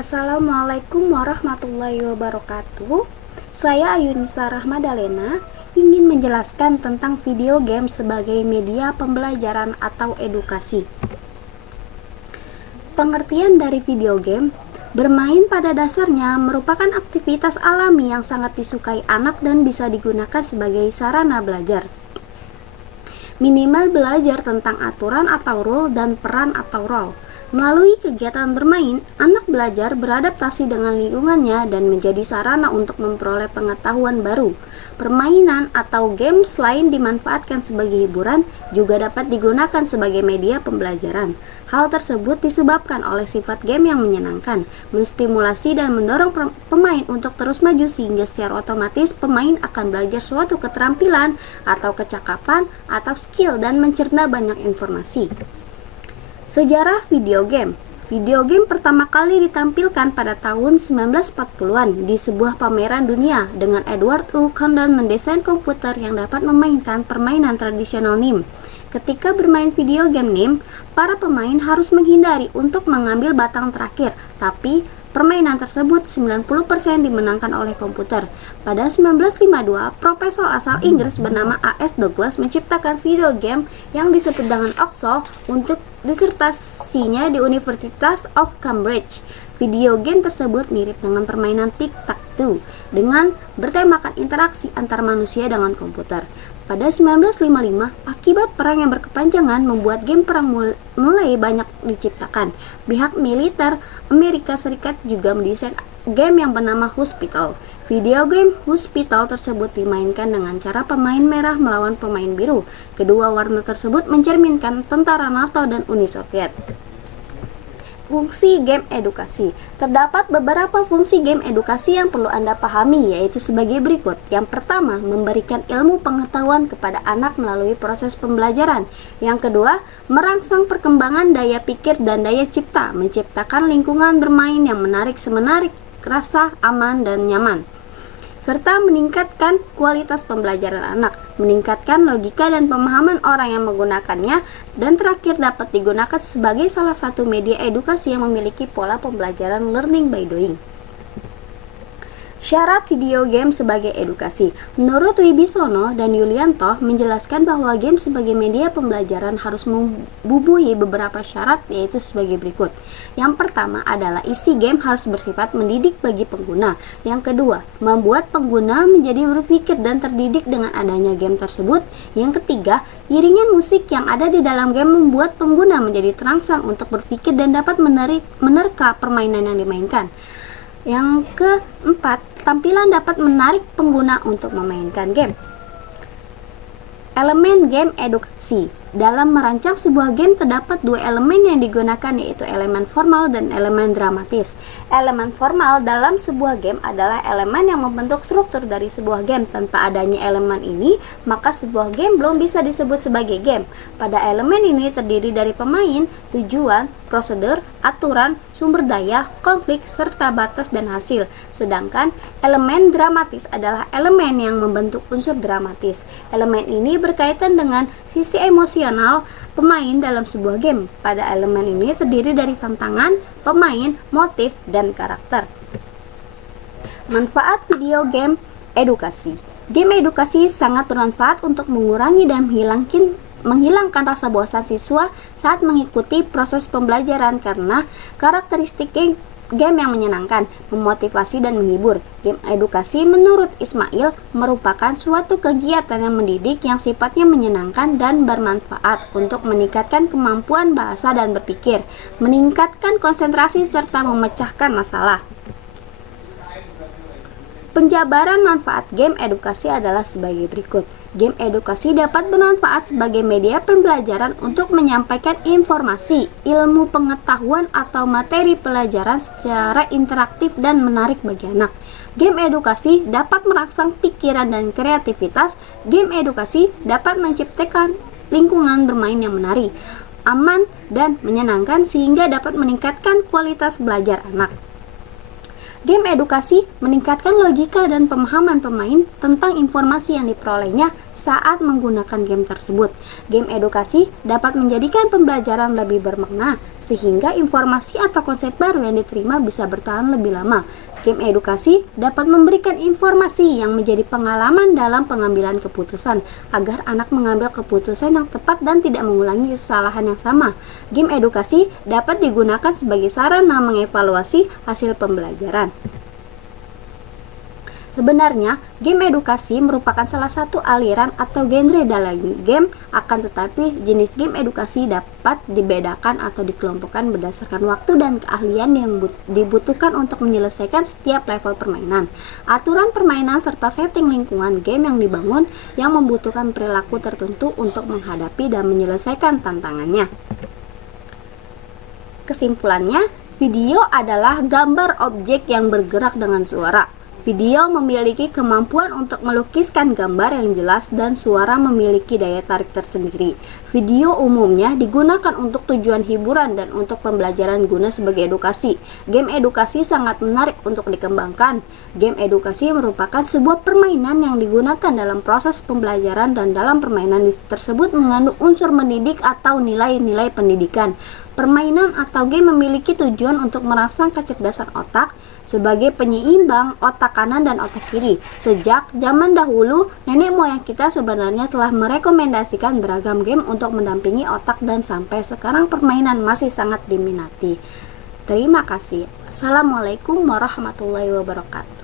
Assalamualaikum warahmatullahi wabarakatuh. Saya Ayunisa Rahmadalena ingin menjelaskan tentang video game sebagai media pembelajaran atau edukasi. Pengertian dari video game, bermain pada dasarnya merupakan aktivitas alami yang sangat disukai anak dan bisa digunakan sebagai sarana belajar. Minimal belajar tentang aturan atau rule dan peran atau role. Melalui kegiatan bermain, anak belajar beradaptasi dengan lingkungannya dan menjadi sarana untuk memperoleh pengetahuan baru. Permainan atau game selain dimanfaatkan sebagai hiburan, juga dapat digunakan sebagai media pembelajaran. Hal tersebut disebabkan oleh sifat game yang menyenangkan, menstimulasi dan mendorong pemain untuk terus maju sehingga secara otomatis pemain akan belajar suatu keterampilan atau kecakapan atau skill dan mencerna banyak informasi. Sejarah video game. Video game pertama kali ditampilkan pada tahun 1940-an di sebuah pameran dunia dengan Edward U. Condon mendesain komputer yang dapat memainkan permainan tradisional NIM. Ketika bermain video game NIM, para pemain harus menghindari untuk mengambil batang terakhir, tapi permainan tersebut 90% dimenangkan oleh komputer. Pada 1952, profesor asal Inggris bernama A.S. Douglas menciptakan video game yang disebut dengan OXO untuk disertasinya di University of Cambridge. Video game tersebut mirip dengan permainan tic-tac-toe dengan bertemakan interaksi antar manusia dengan komputer. Pada 1955, akibat perang yang berkepanjangan membuat game perang mulai banyak diciptakan. Pihak militer Amerika Serikat juga mendesain game yang bernama Hospital. Video game Hospital tersebut dimainkan dengan cara pemain merah melawan pemain biru. Kedua warna tersebut mencerminkan tentara NATO dan Uni Soviet. Fungsi game edukasi. Terdapat beberapa fungsi game edukasi yang perlu Anda pahami, yaitu sebagai berikut. Yang pertama, memberikan ilmu pengetahuan kepada anak melalui proses pembelajaran. Yang kedua, merangsang perkembangan daya pikir dan daya cipta, menciptakan lingkungan bermain yang menarik semenarik, rasa aman dan nyaman, serta meningkatkan kualitas pembelajaran anak, meningkatkan logika dan pemahaman orang yang menggunakannya, dan terakhir dapat digunakan sebagai salah satu media edukasi yang memiliki pola pembelajaran learning by doing. Syarat video game sebagai edukasi. Menurut Wibisono dan Yulianto menjelaskan bahwa game sebagai media pembelajaran harus membubuhi beberapa syarat, yaitu sebagai berikut. Yang pertama adalah isi game harus bersifat mendidik bagi pengguna. Yang kedua, membuat pengguna menjadi berpikir dan terdidik dengan adanya game tersebut. Yang ketiga, iringan musik yang ada di dalam game membuat pengguna menjadi terangsang untuk berpikir dan dapat menerka permainan yang dimainkan. Yang keempat, tampilan dapat menarik pengguna untuk memainkan game. Elemen game edukasi. Dalam merancang sebuah game terdapat dua elemen yang digunakan, yaitu elemen formal dan elemen dramatis. Elemen formal dalam sebuah game adalah elemen yang membentuk struktur dari sebuah game. Tanpa adanya elemen ini, maka sebuah game belum bisa disebut sebagai game. Pada elemen ini terdiri dari pemain, tujuan, prosedur, aturan, sumber daya, konflik, serta batas dan hasil. Sedangkan elemen dramatis adalah elemen yang membentuk unsur dramatis. Elemen ini berkaitan dengan sisi emosional pemain dalam sebuah game. Pada elemen ini terdiri dari tantangan, pemain, motif, dan karakter. Manfaat video game edukasi. Game edukasi sangat bermanfaat untuk mengurangi dan menghilangkan rasa bosan siswa saat mengikuti proses pembelajaran karena karakteristik game yang menyenangkan, memotivasi, dan menghibur. Game edukasi menurut Ismail merupakan suatu kegiatan yang mendidik yang sifatnya menyenangkan dan bermanfaat untuk meningkatkan kemampuan bahasa dan berpikir, meningkatkan konsentrasi, serta memecahkan masalah. Penjabaran manfaat game edukasi adalah sebagai berikut. Game edukasi dapat bermanfaat sebagai media pembelajaran untuk menyampaikan informasi, ilmu pengetahuan, atau materi pelajaran secara interaktif dan menarik bagi anak. Game edukasi dapat merangsang pikiran dan kreativitas. Game edukasi dapat menciptakan lingkungan bermain yang menarik, aman, dan menyenangkan sehingga dapat meningkatkan kualitas belajar anak. Game edukasi meningkatkan logika dan pemahaman pemain tentang informasi yang diperolehnya saat menggunakan game tersebut. Game edukasi dapat menjadikan pembelajaran lebih bermakna, sehingga informasi atau konsep baru yang diterima bisa bertahan lebih lama. Game edukasi dapat memberikan informasi yang menjadi pengalaman dalam pengambilan keputusan, agar anak mengambil keputusan yang tepat dan tidak mengulangi kesalahan yang sama. Game edukasi dapat digunakan sebagai sarana mengevaluasi hasil pembelajaran. Sebenarnya, game edukasi merupakan salah satu aliran atau genre dalam game, akan tetapi jenis game edukasi dapat dibedakan atau dikelompokkan berdasarkan waktu dan keahlian yang dibutuhkan untuk menyelesaikan setiap level permainan. Aturan permainan serta setting lingkungan game yang dibangun yang membutuhkan perilaku tertentu untuk menghadapi dan menyelesaikan tantangannya. Kesimpulannya, video adalah gambar objek yang bergerak dengan suara. Video memiliki kemampuan untuk melukiskan gambar yang jelas dan suara memiliki daya tarik tersendiri. Video umumnya digunakan untuk tujuan hiburan dan untuk pembelajaran guna sebagai edukasi. Game edukasi sangat menarik untuk dikembangkan. Game edukasi merupakan sebuah permainan yang digunakan dalam proses pembelajaran dan dalam permainan tersebut mengandung unsur mendidik atau nilai-nilai pendidikan. Permainan atau game memiliki tujuan untuk merangsang kecerdasan otak sebagai penyeimbang otak kanan dan otak kiri. Sejak zaman dahulu, nenek moyang kita sebenarnya telah merekomendasikan beragam game untuk mendampingi otak dan sampai sekarang permainan masih sangat diminati. Terima kasih. Assalamualaikum warahmatullahi wabarakatuh.